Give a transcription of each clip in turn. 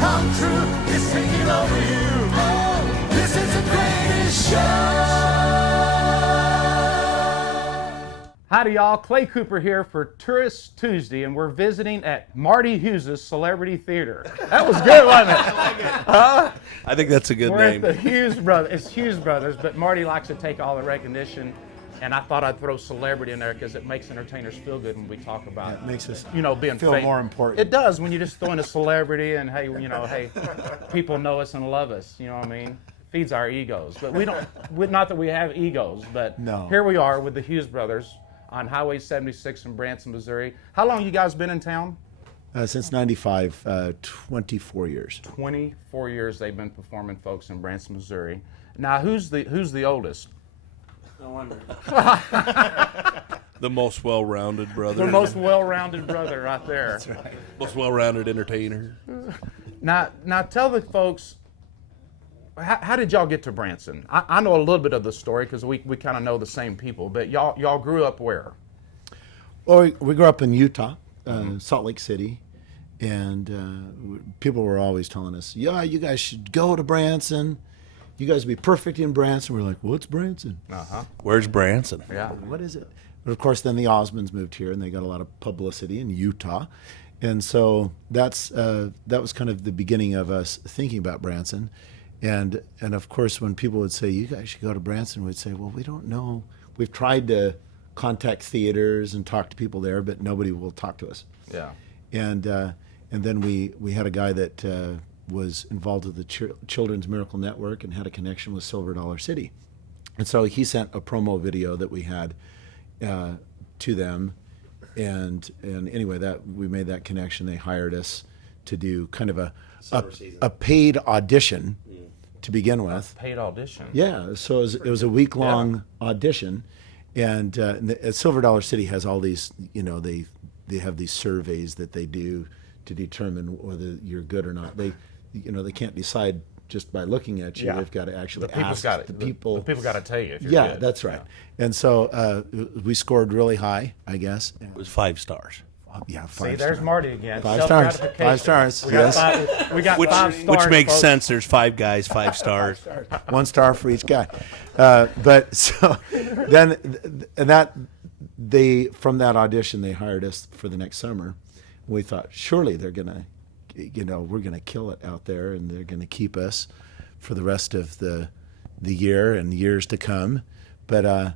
come true. It's taking over you. Oh, this is the greatest show. Howdy, y'all. Clay Cooper here for Tourist Tuesday, and we're visiting at Marty Hughes' Celebrity Theater. That was good, wasn't it? I like it. I think that's a good name. We're at the Hughes Brothers. It's Hughes Brothers, but Marty likes to take all the recognition, and I thought I'd throw celebrity in there because it makes entertainers feel good when we talk about It makes us being feel more important. It does when you just throw in a celebrity and hey, people know us and love us. You know what I mean? Feeds our egos, but we don't. Not that we have egos, but No. Here we are with the Hughes Brothers on Highway 76 in Branson, Missouri. How long you guys been in town? Since 95, 24 years. 24 years they've been performing, folks, in Branson, Missouri. Now, who's the oldest? No wonder. The most well-rounded brother. The most well-rounded brother right there. That's right. Most well-rounded entertainer. Now tell the folks, how did y'all get to Branson? I know a little bit of the story because we kind of know the same people, but y'all grew up where? Well, we grew up in Utah, Salt Lake City, and people were always telling us, yeah, you guys should go to Branson. You guys would be perfect in Branson. We're like, what's Branson? Uh-huh. Where's Branson? Yeah. What is it? But of course, then the Osmonds moved here, and they got a lot of publicity in Utah. And so that was kind of the beginning of us thinking about Branson. And of course, when people would say, you guys should go to Branson, we'd say, well, we don't know. We've tried to contact theaters and talk to people there, but nobody will talk to us. Yeah. And then we had a guy that was involved with the Children's Miracle Network and had a connection with Silver Dollar City. And so he sent a promo video that we had to them. And anyway, that we made that connection. They hired us to do kind of a paid audition to begin with. Paid audition. Yeah, so it was a week-long audition, and Silver Dollar City has all these, they have these surveys that they do to determine whether you're good or not. They can't decide just by looking at you. Yeah. They've got to actually People's ask the people. The people got to tell you if you're Yeah, good. that's right. And so we scored really high, I guess. It was 5 stars. Yeah, See, 5 there's stars. Marty again. 5 stars. Self-gratification. 5 stars. We got, we got Which 5 stars, which makes folks. sense. There's 5 guys, 5 stars. 1 star for each guy. But so then, from that audition, they hired us for the next summer. We thought, surely they're gonna, we're gonna kill it out there, and they're gonna keep us for the rest of the year and years to come. But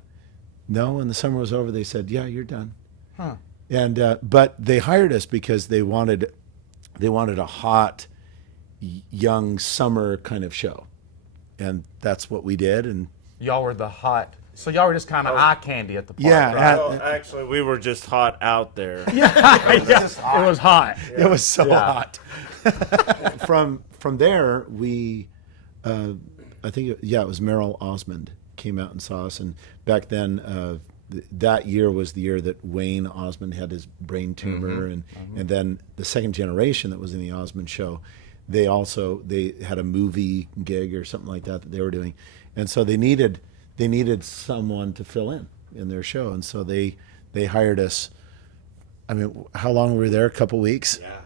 no, when the summer was over, they said, yeah, you're done. Huh. And but they hired us because they wanted a hot, young summer kind of show, and that's what we did. And Y'all were the hot. So y'all were just kind of eye candy at the park. Yeah, right? Well, actually, we were just hot out there. It was hot. it was so Yeah. hot. From there, we, I think it was Merrill Osmond came out and saw us, and back then. That year was the year that Wayne Osmond had his brain tumor, and then the second generation that was in the Osmond show, they had a movie gig or something like that they were doing, and so they needed someone to fill in their show, and so they hired us. I mean, how long were we there? A couple weeks. Yeah.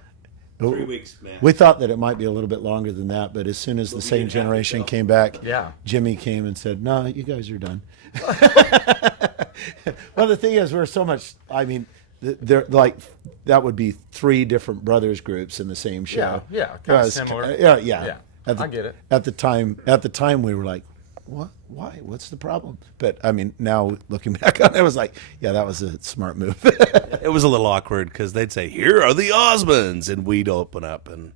3 weeks, man. We thought that it might be a little bit longer than that, but as soon as the second generation came back, Yeah. Jimmy came and said, "No, you guys are done." Well, the thing is, we're so much. I mean, they're like that would be 3 different brothers groups in the same show. Yeah, kind of Because, similar. Yeah. I get it. At the time, we were like, "What? Why? What's the problem?" But I mean, now looking back on it, was like, "Yeah, that was a smart move." It was a little awkward because they'd say, "Here are the Osmonds," and we'd open up and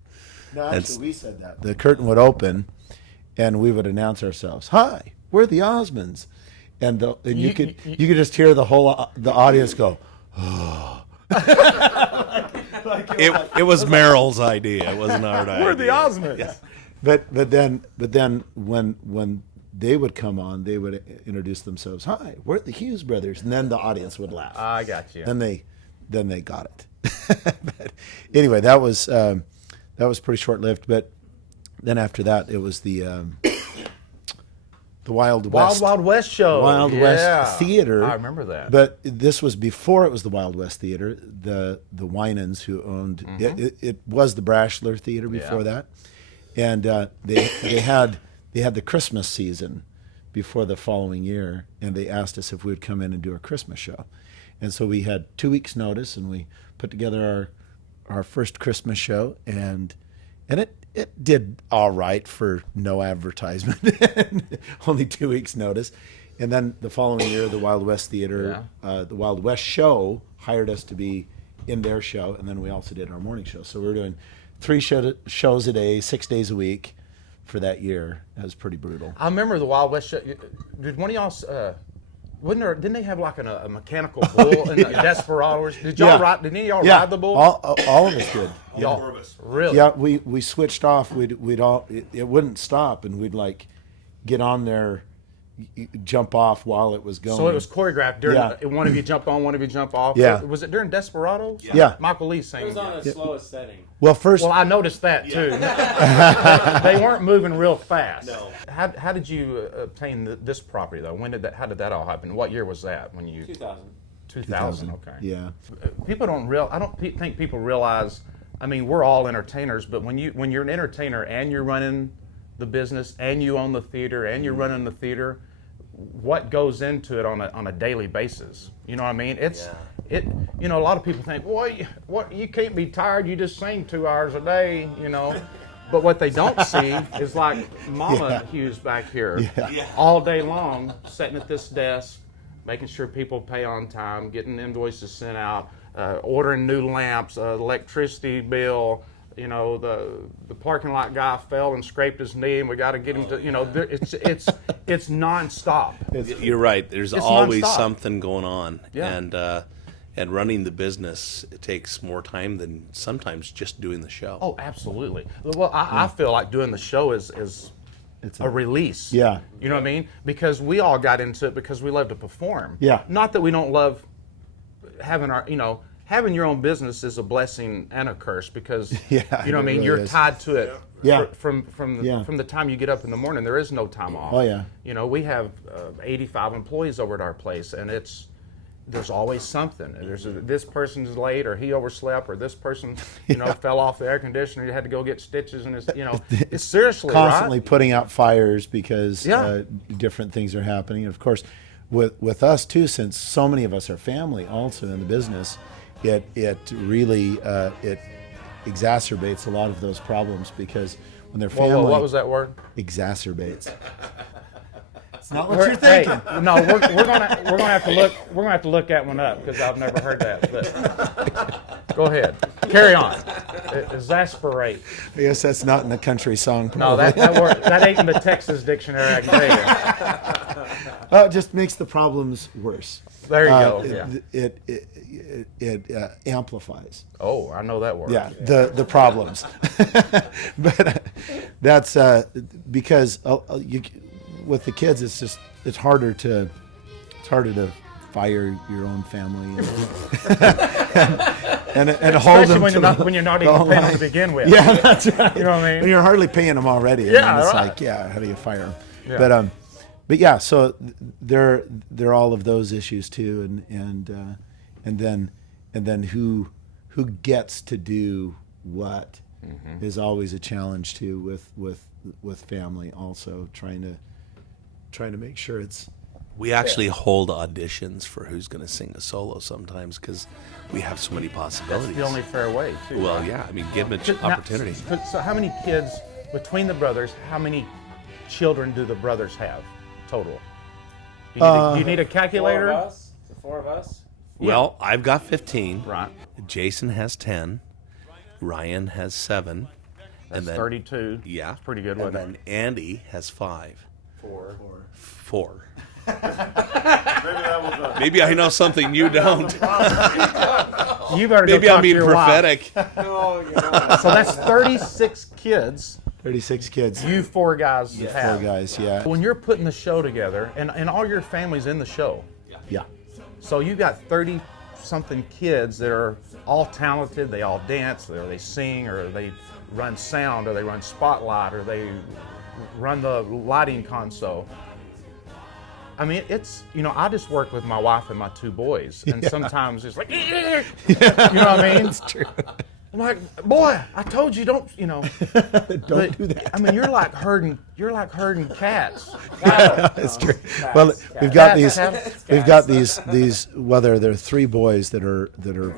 No, actually, we said that. The curtain would open, and we would announce ourselves. Hi, we're the Osmonds, and you could just hear the audience go. Oh. it was Merrill's idea. It wasn't our idea. We're the Osmonds. Yeah. But then when they would come on, they would introduce themselves. Hi, we're the Hughes Brothers, and then the audience would laugh. I got you. Then they got it. But anyway, that was pretty short lived. But then after that, it was the the Wild Wild West. Wild West show. Wild Yeah. West Theater. I remember that. But this was before it was the Wild West Theater. The Winans who owned it was the Brashler Theater before that, and they had the Christmas season before the following year, and they asked us if we would come in and do a Christmas show, and so we had 2 weeks notice, and we put together our first Christmas show, and it did all right for no advertisement, only 2 weeks notice. And then the following year, the Wild West Theater, the Wild West show hired us to be in their show, and then we also did our morning show. So we were doing 3 shows a day, 6 days a week for that year. That was pretty brutal. I remember the Wild West show. Did one of y'all? Didn't they have like a mechanical bull in the Desperados? Did y'all ride? Did any of y'all ride the bull? All of us did. Y'all really? Yeah, we switched off. We'd all it wouldn't stop, and we'd like get on there, jump off while it was going. So it was choreographed during one of you jump on, one of you jump off. Yeah. Was it during Desperados? Yeah. Michael Lee sang. It was on the slowest setting. Well, first, Well, I noticed that too. They weren't moving real fast. No. How did you obtain this property though? How did that all happen? What year was that? When you 2000. 2000. Okay. yeah, People don't I don't think people realize. I mean, we're all entertainers, but when you're an entertainer and you're running the business and you own the theater and you're running the theater, what goes into it on a daily basis? You know what I mean? A lot of people think, well, you can't be tired. You just sing 2 hours a day, you know. But what they don't see is like Mama Hughes back here all day long, sitting at this desk, making sure people pay on time, getting invoices sent out, ordering new lamps, electricity bill. You know, the parking lot guy fell and scraped his knee, and we got to get him to. You know, it's nonstop. You're right. There's It's always nonstop. something going on, Yeah. and running the business, it takes more time than sometimes just doing the show. Oh, absolutely. Well, I feel like doing the show is it's a release. Yeah. You know what I mean? Because we all got into it because we love to perform. Yeah. Not that we don't love having your own business is a blessing and a curse because Yeah, you know what I it mean, really you're is. tied to it. Yeah. From the time you get up in the morning, there is no time off. Oh, yeah. You know, we have 85 employees over at our place, and there's always something. This person's late, or he overslept, or this person, fell off the air conditioner. You had to go get stitches, and it's seriously constantly right? putting out fires because Yeah. different things are happening. And of course, with us too, since so many of us are family also in the business, it really it exacerbates a lot of those problems because when they're family, Whoa, what was that word? exacerbates. It's not what you're Hey, thinking. no, we're gonna have to look that one up because I've never heard that. But go ahead, carry on. Exasperate. I guess that's not in the country song. No, probably. that word that ain't in the Texas dictionary. I can tell you. Well, it just makes the problems worse. There you go. Yeah. It amplifies. Oh, I know that word. Yeah, the problems. But that's because with the kids, it's harder to fire your own family and hold Especially them when you're not even whole paying them life. to begin with. Yeah, that's right. You know what I mean? When you're hardly paying them already. And Yeah, then it's right. like, how do you fire them? Yeah. But yeah, so there are all of those issues too, and then who gets to do what is always a challenge too with family. Also trying to make sure it's. We actually hold auditions for who's going to sing a solo sometimes because we have so many possibilities. That's the only fair way, too. Well, right? yeah, I mean, give them Now, an opportunity. So how many kids, between the brothers, how many children do the brothers have total? Do you need a calculator? 4 of us. The 4 of us. Well, I've got 15. Right. Jason has 10. Ryan has 7. That's and then 32. Yeah. That's pretty good, And wasn't then Andy has 5. 4. 4. Maybe that was Maybe I know something you don't. it? You better go Maybe talk I'm to being your wife. prophetic. So that's 36 kids 36 kids. you 4 guys have. 4 guys, yeah. When you're putting the show together, and all your family's in the show, Yeah. so you got 30-something kids that are all talented. They all dance, or they sing, or they run sound, or they run spotlight, or they run the lighting console. I mean, it's, I just work with my wife and my 2 boys, and sometimes it's like, you know what I mean? That's true. I'm like, boy, I told you don't do that. I mean, you're like herding cats. That's true. Well, we've got these. Well, there are 3 boys that are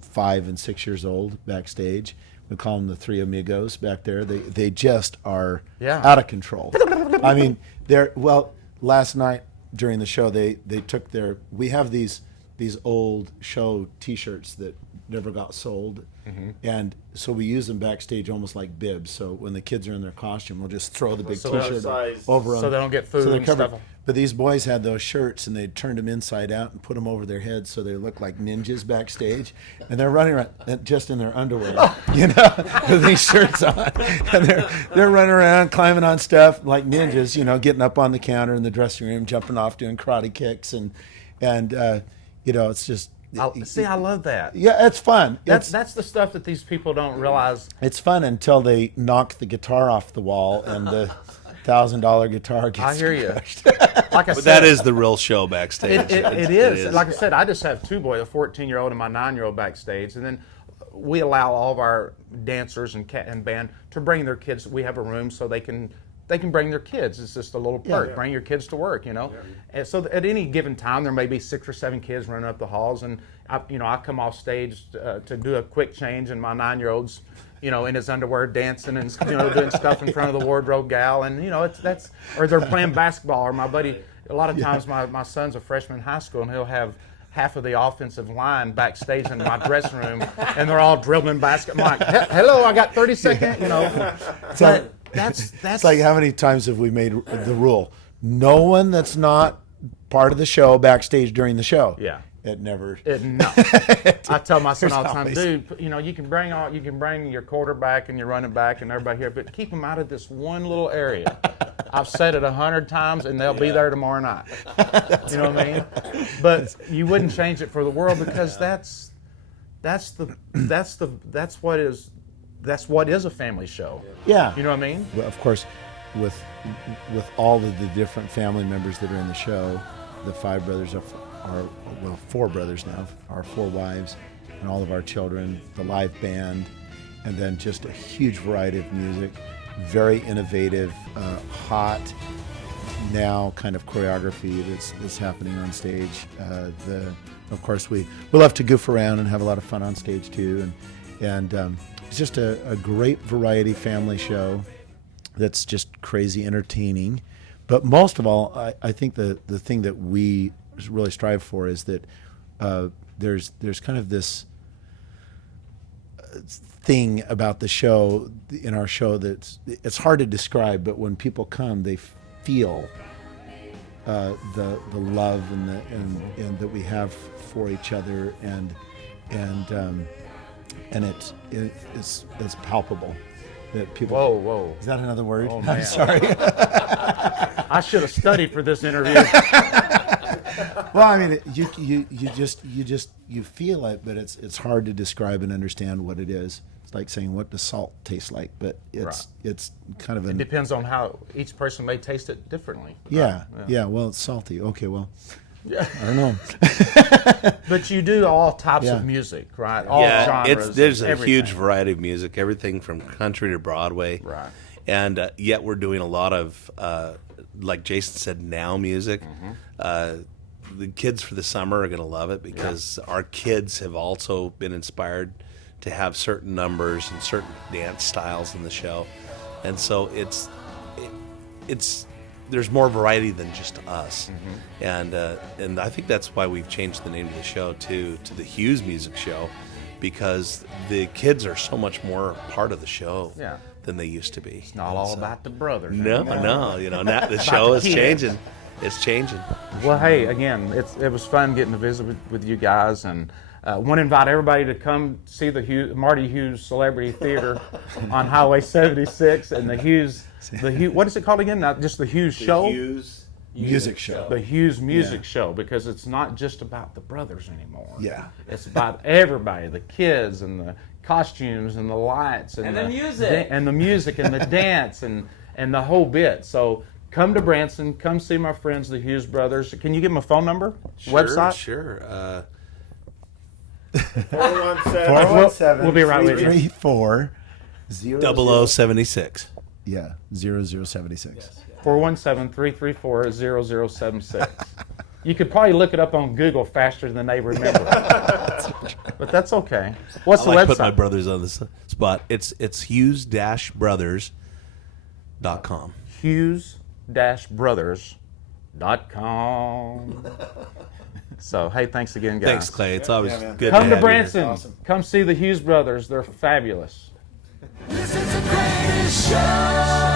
5 and 6 years old backstage. We call them the 3 amigos back there. They just are out of control. I mean, last night during the show, they took we have these old show T-shirts that never got sold, and so we use them backstage almost like bibs. So when the kids are in their costume, we'll just throw the big T-shirt over them, so they don't get food so they're and covered. stuff. But these boys had those shirts, and they turned them inside out and put them over their heads, so they look like ninjas backstage. And they're running around just in their underwear, with these shirts on, and they're running around climbing on stuff like ninjas, getting up on the counter in the dressing room, jumping off, doing karate kicks, and it's just. I love that. Yeah, it's fun. That's the stuff that these people don't realize. It's fun until they knock the guitar off the wall and the $1,000 guitar gets I hear you. crushed. Like I But said, that is the real show backstage. It is. Like I said, I just have 2 boys, a 14-year-old and my 9-year-old backstage, and then we allow all of our dancers and band to bring their kids. We have a room so they can bring their kids. It's just a little perk. Yeah. Bring your kids to work, And so at any given time, there may be 6 or 7 kids running up the halls, and I come off stage to do a quick change, and my 9-year-old's, in his underwear dancing and doing stuff in front of the wardrobe gal, and or they're playing basketball, or my buddy. A lot of times, my son's a freshman in high school, and he'll have half of the offensive line backstage in my dressing room, and they're all dribbling basketball. I'm like, hello, I got 30 seconds, So, That's it's like, how many times have we made the rule? No one that's not part of the show backstage during the show. Yeah. It never. No. I tell my son all the time, always- dude, you can bring your quarterback and your running back and everybody here, but keep them out of this one little area. I've said it 100 times, and they'll be there tomorrow night. You know what I mean? But you wouldn't change it for the world, because that's what is a family show. Yeah. You know what I mean? Well, of course, with all of the different family members that are in the show, the 5 brothers are 4 brothers now, our 4 wives, and all of our children, the live band, and then just a huge variety of music, very innovative, hot now kind of choreography that's happening on stage. Of course, we love to goof around and have a lot of fun on stage too, and it's just a great variety family show that's just crazy entertaining. But most of all, I think the thing that we really strive for is that there's kind of this thing about the show, in our show, it's hard to describe, but when people come, they feel the love and that we have for each other, and it's palpable. That people. Whoa! Is that another word? Oh, man. I'm sorry. I should have studied for this interview. Well, I mean, you feel it, but it's hard to describe and understand what it is. It's like saying, what does salt taste like? But it's kind of It depends on how each person may taste it differently. Yeah. Well, it's salty. Okay, well, Yeah. I don't know. But you do all types of music, right? All genres. There's a everything. huge variety of music, everything from country to Broadway. Right. And yet we're doing a lot of, like Jason said, now music. The kids for the summer are going to love it, because our kids have also been inspired to have certain numbers and certain dance styles in the show. And so there's more variety than just us. And I think that's why we've changed the name of the show to the Hughes Music Show, because the kids are so much more part of the show than they used to be. It's not all about the brothers. No, now the show is kids. changing. It's changing. Well, hey, again, it was fun getting to visit with you guys, and want to invite everybody to come see the Marty Hughes Celebrity Theater on Highway 76, and the Hughes, what is it called again? Not just the Hughes Show? Hughes Music show. The Hughes Music Show, because it's not just about the brothers anymore. Yeah. It's about everybody, the kids and the costumes and the lights and the music. And the music and the dance and the whole bit. So come to Branson. Come see my friends, the Hughes Brothers. Can you give them a phone number? Sure, Website? Sure. 417. We'll be right with you. 334 0076. Yeah, 0076. 417-334-0076. You could probably look it up on Google faster than they remember. But that's okay. What's I the like website? put my brothers on the spot. It's Hughes-Brothers.com. Hughes-Brothers.com. So, hey, thanks again, guys. Thanks, Clay. It's always man. good Come to to have you here. Branson. Awesome. Come see the Hughes Brothers. They're fabulous. This is the greatest show.